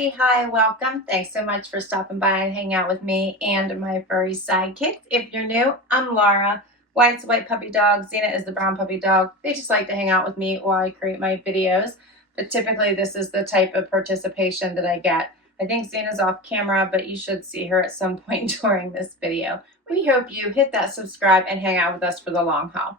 everybody. Hi, welcome. Thanks so much for stopping by and hanging out with me and my furry sidekicks. If you're new, I'm Laura. White's the white puppy dog. Xena is the brown puppy dog. They just like to hang out with me while I create my videos. But typically this is the type of participation that I get. I think Xena's off camera, but you should see her at some point during this video. We hope you hit that subscribe and hang out with us for the long haul.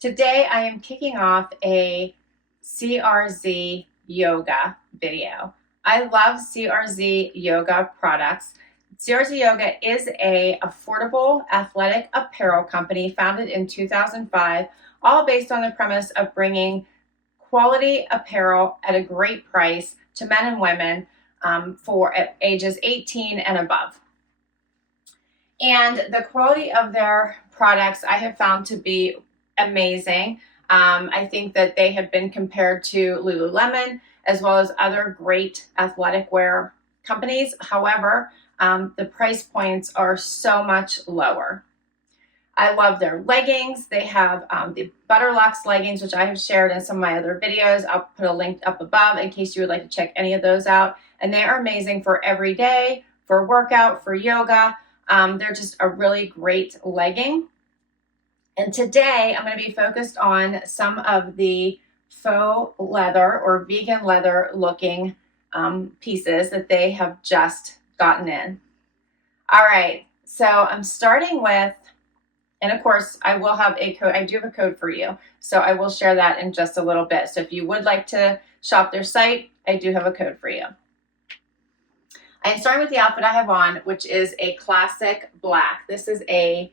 Today I am kicking off a CRZ Yoga video. I love CRZ Yoga products. CRZ Yoga is a affordable athletic apparel company founded in 2005, all based on the premise of bringing quality apparel at a great price to men and women for ages 18 and above. And the quality of their products I have found to be amazing. I think that they have been compared to Lululemon as well as other great athletic wear companies. However, the price points are so much lower. I love their leggings. They have the Butterlux leggings, which I have shared in some of my other videos. I'll put a link up above in case you would like to check any of those out. And they are amazing for every day, for workout, for yoga. They're just a really great legging. And today I'm going to be focused on some of the faux leather or vegan leather looking pieces that they have just gotten in. All right, so I'm starting with, and of course I will have a code. I do have a code for you, so I will share that in just a little bit. So if you would like to shop their site, I do have a code for you. I'm starting with the outfit I have on, which is a classic black. This is a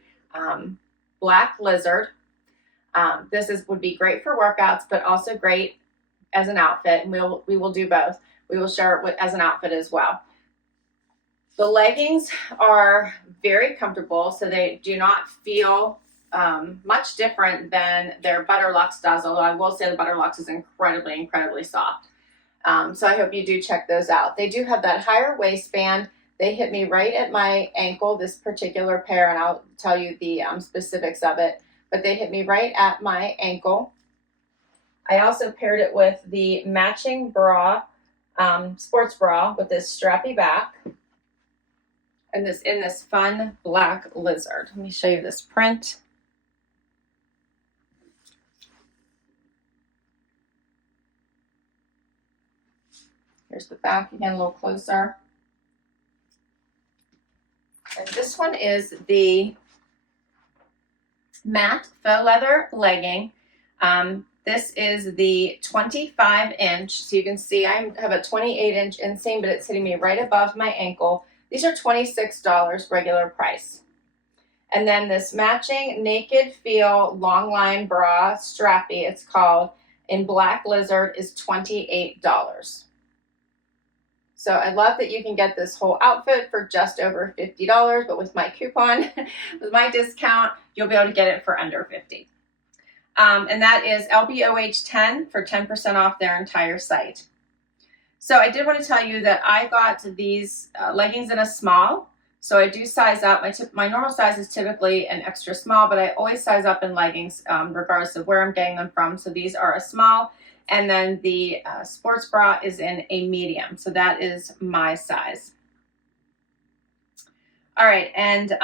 black lizard. This would be great for workouts, but also great as an outfit, and we will do both. We will share it as an outfit as well. The leggings are very comfortable, so they do not feel much different than their Butterlux does, although I will say the Butterlux is incredibly, incredibly soft. So I hope you do check those out. They do have that higher waistband. They hit me right at my ankle, this particular pair, and I'll tell you the specifics of it, but they hit me right at my ankle. I also paired it with the matching bra, sports bra with this strappy back, and this in this fun black lizard. Let me show you this print. Here's the back again, a little closer. And this one is the matte faux leather legging. This is the 25-inch. So you can see I have a 28-inch inseam, but it's hitting me right above my ankle. These are $26 regular price. And then this matching Nakedfeel Longline Bra Strappy, it's called, in black lizard, is $28. So I love that you can get this whole outfit for just over $50, but with my coupon, with my discount, you'll be able to get it for under $50. And that is LBOH10 for 10% off their entire site. So I did want to tell you that I got these leggings in a small. So I do size up. My normal size is typically an extra small, but I always size up in leggings regardless of where I'm getting them from. So these are a small. And then the sports bra is in a medium. So that is my size. All right, and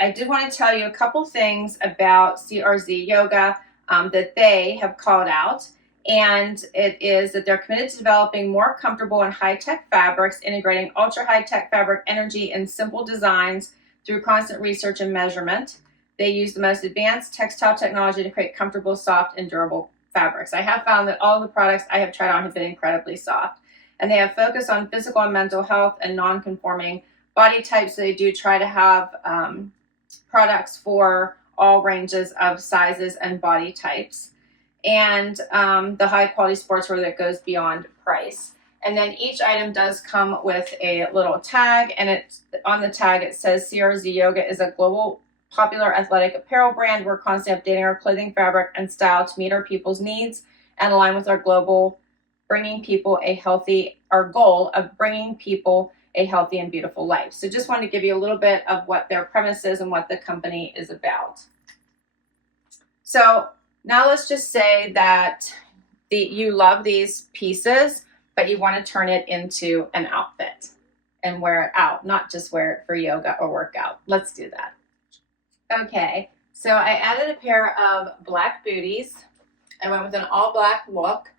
I did want to tell you a couple things about CRZ Yoga that they have called out. And it is that they're committed to developing more comfortable and high-tech fabrics, integrating ultra-high-tech fabric energy and simple designs through constant research and measurement. They use the most advanced textile technology to create comfortable, soft, and durable fabrics. I have found that all the products I have tried on have been incredibly soft. And they have focused on physical and mental health and non-conforming body types. So they do try to have products for all ranges of sizes and body types. And the high quality sportswear that goes beyond price. And then each item does come with a little tag, and on the tag it says CRZ Yoga is a global popular athletic apparel brand. We're constantly updating our clothing fabric and style to meet our people's needs and align with our goal of bringing people a healthy and beautiful life. So just wanted to give you a little bit of what their premise is and what the company is about. So now let's just say that you love these pieces, but you want to turn it into an outfit and wear it out, not just wear it for yoga or workout. Let's do that. Okay, so I added a pair of black booties. I went with an all black look,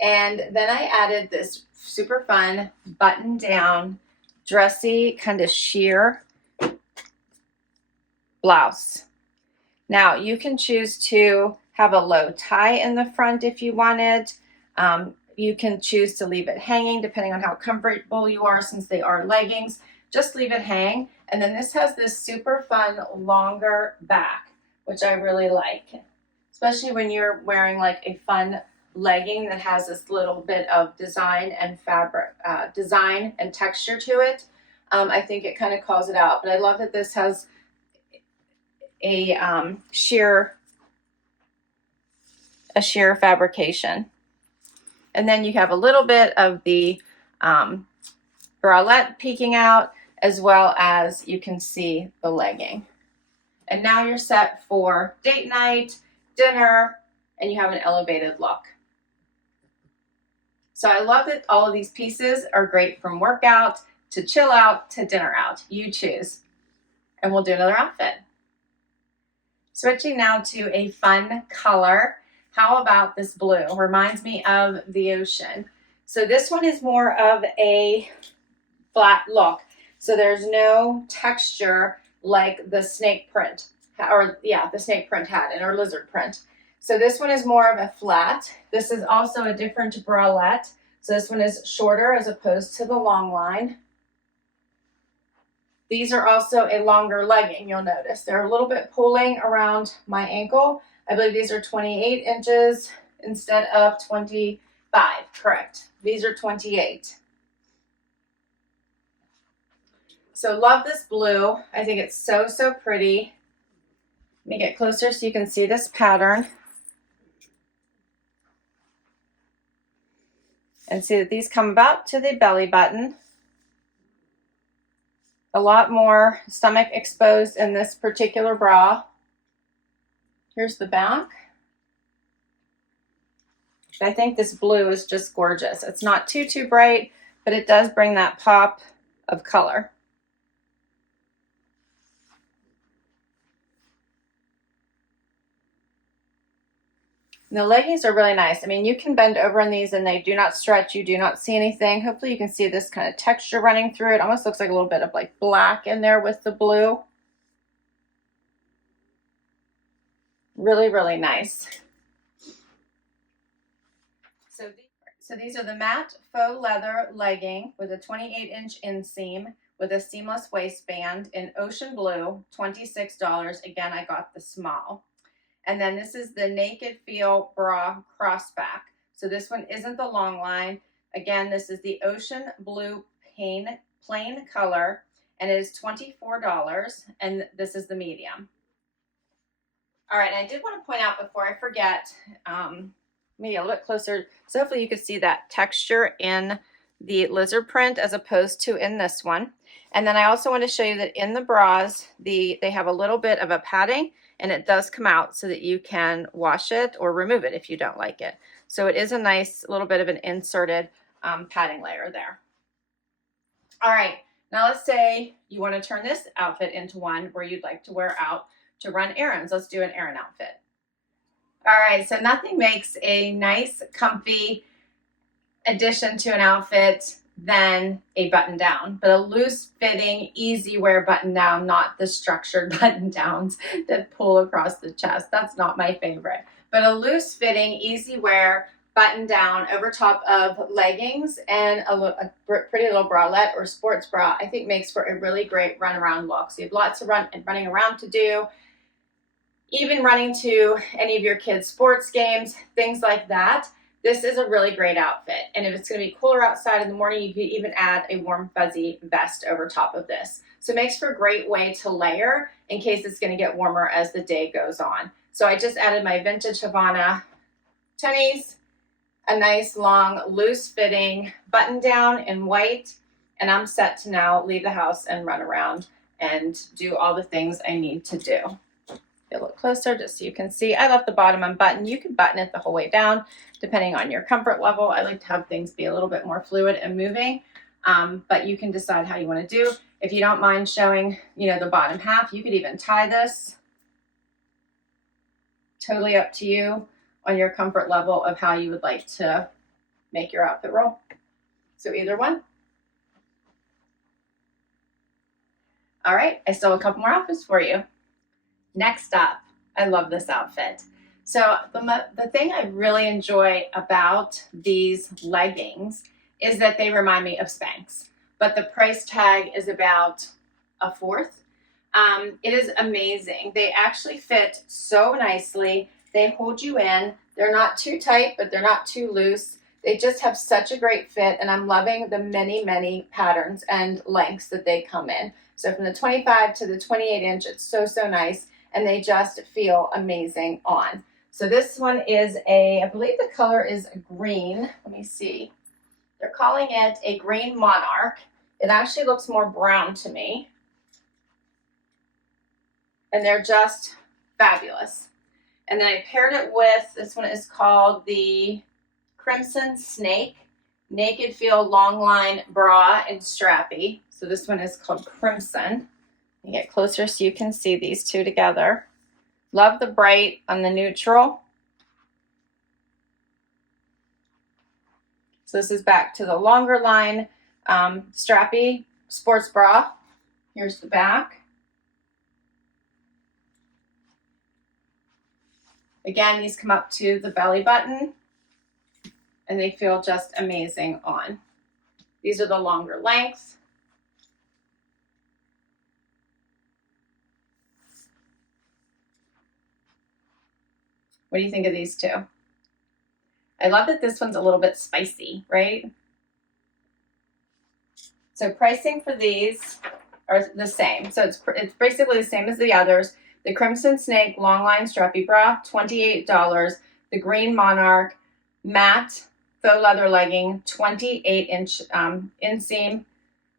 and then I added this super fun button down, dressy, kind of sheer blouse. Now you can choose to have a low tie in the front if you wanted. You can choose to leave it hanging depending on how comfortable you are, since they are leggings. Just leave it hang. And then this has this super fun longer back, which I really like, especially when you're wearing like a fun legging that has this little bit of design and fabric, design and texture to it. I think it kind of calls it out, but I love that this has a sheer fabrication. And then you have a little bit of the bralette peeking out, as well as you can see the legging. And now you're set for date night, dinner, and you have an elevated look. So I love that all of these pieces are great from workout to chill out to dinner out. You choose. And we'll do another outfit. Switching now to a fun color. How about this blue? Reminds me of the ocean. So this one is more of a flat look. So there's no texture like the snake print, or yeah, the snake print had it, or lizard print. So this one is more of a flat. This is also a different bralette. So this one is shorter as opposed to the Longline. These are also a longer legging, you'll notice. They're a little bit pulling around my ankle. I believe these are 28 inches instead of 25, correct. These are 28. So love this blue. I think it's so, so pretty. Let me get closer so you can see this pattern. And see that these come about to the belly button. A lot more stomach exposed in this particular bra. Here's the back. I think this blue is just gorgeous. It's not too bright, but it does bring that pop of color. And the leggings are really nice. I mean, you can bend over in these and they do not stretch. You do not see anything. Hopefully you can see this kind of texture running through it. Almost looks like a little bit of like black in there with the blue. Really, really nice. So these are the matte faux leather legging with a 28-inch inseam with a seamless waistband in ocean blue, $26. Again, I got the small. And then this is the Nakedfeel Bra Crossback. So this one isn't the Longline. Again, this is the ocean blue plain color, and it is $24, and this is the medium. All right, and I did want to point out before I forget, maybe a little bit closer, so hopefully you can see that texture in the lizard print as opposed to in this one. And then I also want to show you that in the bras, they have a little bit of a padding, and it does come out so that you can wash it or remove it if you don't like it. So it is a nice little bit of an inserted padding layer there. All right, now let's say you want to turn this outfit into one where you'd like to wear out to run errands. Let's do an errand outfit. All right, so nothing makes a nice, comfy addition to an outfit than a button down, but a loose fitting, easy wear button down, not the structured button downs that pull across the chest. That's not my favorite, but a loose fitting, easy wear button down over top of leggings and a pretty little bralette or sports bra, I think makes for a really great run around look. So you have lots of running around to do, even running to any of your kids' sports games, things like that. This is a really great outfit. And if it's going to be cooler outside in the morning, you could even add a warm fuzzy vest over top of this. So it makes for a great way to layer in case it's going to get warmer as the day goes on. So I just added my vintage Havana tennies, a nice long loose fitting button down in white, and I'm set to now leave the house and run around and do all the things I need to do. Get a little closer just so you can see. I left the bottom unbuttoned. You can button it the whole way down depending on your comfort level. I like to have things be a little bit more fluid and moving, but you can decide how you want to do. If you don't mind showing, you know, the bottom half, you could even tie this. Totally up to you on your comfort level of how you would like to make your outfit roll. So either one. All right, I still have a couple more outfits for you. Next up, I love this outfit. So the thing I really enjoy about these leggings is that they remind me of Spanx, but the price tag is about a fourth. It is amazing. They actually fit so nicely. They hold you in. They're not too tight, but they're not too loose. They just have such a great fit, and I'm loving the many, many patterns and lengths that they come in. So from the 25 to the 28 inch, it's so, so nice, and they just feel amazing on. So this one is I believe the color is green. Let me see. They're calling it a green monarch. It actually looks more brown to me. And they're just fabulous. And then I paired it with, this one is called the Crimson Snake Nakedfeel Longline Bra and Strappy. So this one is called Crimson. You get closer so you can see these two together. Love the bright on the neutral. So this is back to the longer line Strappy sports bra. Here's the back. Again, these come up to the belly button, and they feel just amazing on. These are the longer lengths. What do you think of these two? I love that this one's a little bit spicy, right? So pricing for these are the same. So it's basically the same as the others. The Crimson Snake Longline Strappy Bra, $28. The Green Monarch Matte Faux Leather Legging, 28-inch inseam,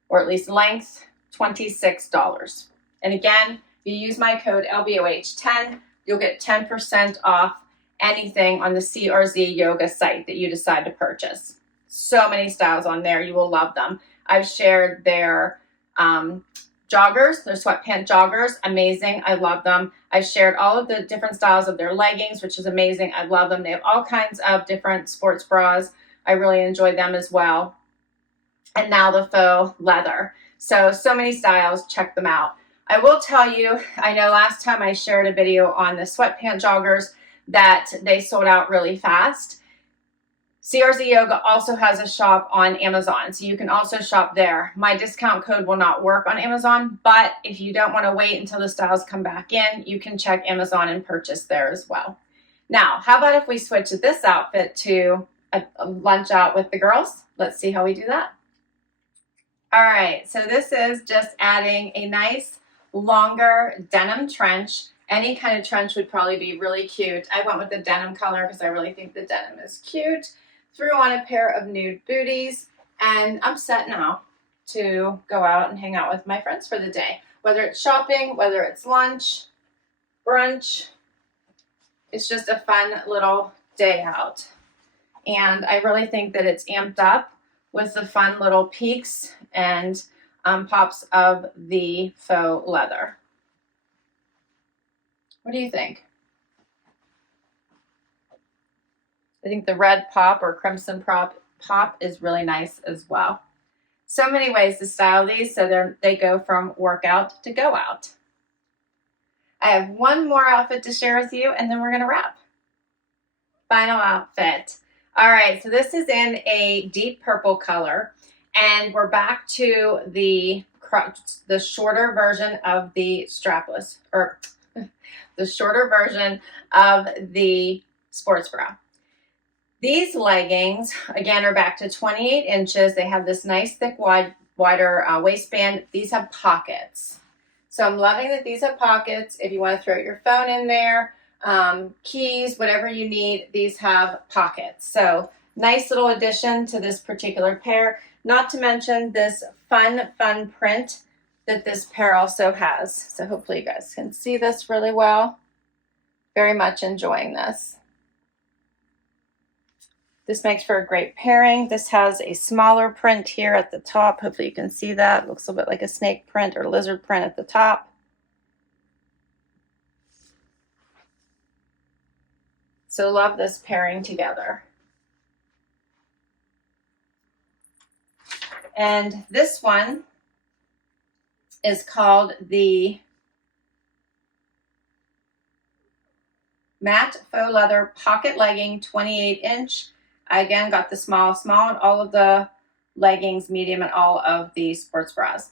or at least length, $26. And again, if you use my code LBOH10, you'll get 10% off anything on the CRZ Yoga site that you decide to purchase. So many styles on there. You will love them. I've shared their joggers, their sweatpant joggers, amazing. I love them. I've shared all of the different styles of their leggings, which is amazing. I love them. They have all kinds of different sports bras. I really enjoy them as well. And now the faux leather. So many styles. Check them out. I will tell you, I know last time I shared a video on the sweatpant joggers that they sold out really fast. CRZ Yoga also has a shop on Amazon, so you can also shop there. My discount code will not work on Amazon, but if you don't want to wait until the styles come back in, you can check Amazon and purchase there as well. Now, how about if we switch this outfit to a lunch out with the girls? Let's see how we do that. All right, so this is just adding a nice longer denim trench. Any kind of trench would probably be really cute. I went with the denim color because I really think the denim is cute. Threw on a pair of nude booties, and I'm set now to go out and hang out with my friends for the day. Whether it's shopping, whether it's lunch, brunch, it's just a fun little day out. And I really think that it's amped up with the fun little peaks and pops of the faux leather. What do you think? I think the red pop or crimson pop is really nice as well. So many ways to style these, so they go from workout to go out. I have one more outfit to share with you, and then we're going to wrap. Final outfit. All right, so this is in a deep purple color, and we're back to the shorter version of the strapless, or the shorter version of the sports bra. These leggings, again, are back to 28 inches. They have this nice, thick, wider waistband. These have pockets. So I'm loving that these have pockets. If you want to throw your phone in there, keys, whatever you need, these have pockets. So nice little addition to this particular pair. Not to mention this fun print that this pair also has. So hopefully you guys can see this really well. Very much enjoying this. This makes for a great pairing. This has a smaller print here at the top. Hopefully you can see that. It looks a little bit like a snake print or lizard print at the top. So love this pairing together. And this one is called the Matte Faux Leather Pocket Legging 28-inch. I again got the small and all of the leggings, medium, and all of the sports bras.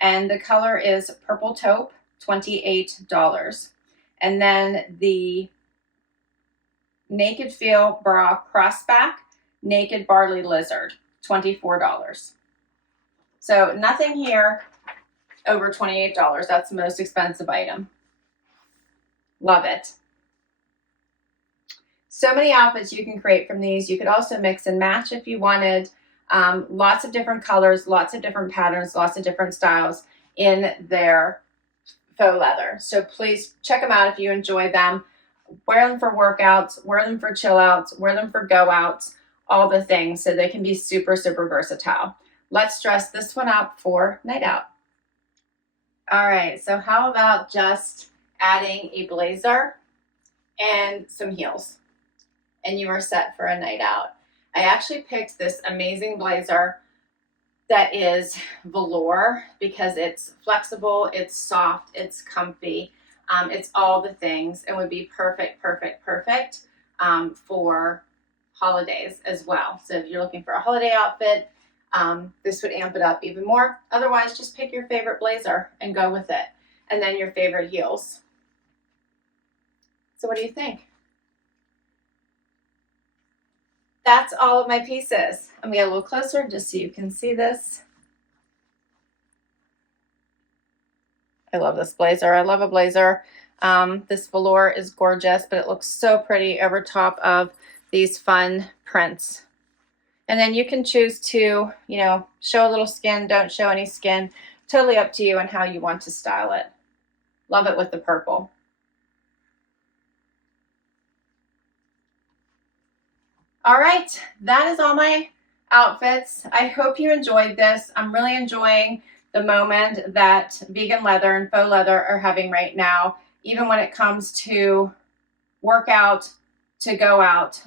And the color is Purple Taupe, $28. And then the Nakedfeel Bra Crossback Naked Barley Lizard, $24. So nothing here over $28. That's the most expensive item. Love it. So many outfits you can create from these. You could also mix and match if you wanted. Lots of different colors, lots of different patterns, lots of different styles in their faux leather. So please check them out if you enjoy them. Wear them for workouts, wear them for chill outs, wear them for go outs, all the things, so they can be super, super versatile. Let's dress this one up for night out. All right, so how about just adding a blazer and some heels, and you are set for a night out. I actually picked this amazing blazer that is velour because it's flexible, it's soft, it's comfy, it's all the things, and would be perfect for holidays as well. So if you're looking for a holiday outfit, this would amp it up even more. Otherwise, just pick your favorite blazer and go with it, and then your favorite heels. So what do you think? That's all of my pieces. I'm gonna get a little closer just so you can see this. I love this blazer. I love a blazer. This velour is gorgeous, but it looks so pretty over top of these fun prints. And then you can choose to, you know, show a little skin, don't show any skin. Totally up to you on how you want to style it. Love it with the purple. All right, that is all my outfits. I hope you enjoyed this. I'm really enjoying the moment that vegan leather and faux leather are having right now, even when it comes to workout to go out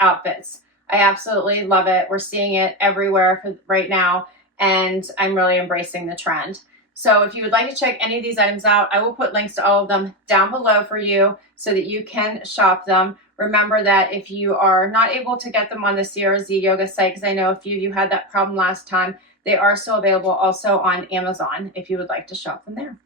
outfits. I absolutely love it. We're seeing it everywhere right now, and I'm really embracing the trend. So if you would like to check any of these items out, I will put links to all of them down below for you so that you can shop them. Remember that if you are not able to get them on the CRZ Yoga site, because I know a few of you had that problem last time, they are still available also on Amazon if you would like to shop them there.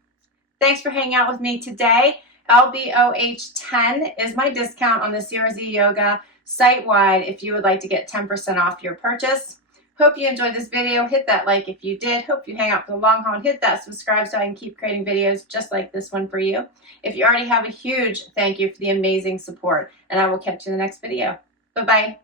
Thanks for hanging out with me today. LBOH10 is my discount on the CRZ Yoga site-wide if you would like to get 10% off your purchase. Hope you enjoyed this video. Hit that like if you did. Hope you hang out for the long haul and hit that subscribe so I can keep creating videos just like this one for you. If you already have, a huge thank you for the amazing support, and I will catch you in the next video. Bye-bye.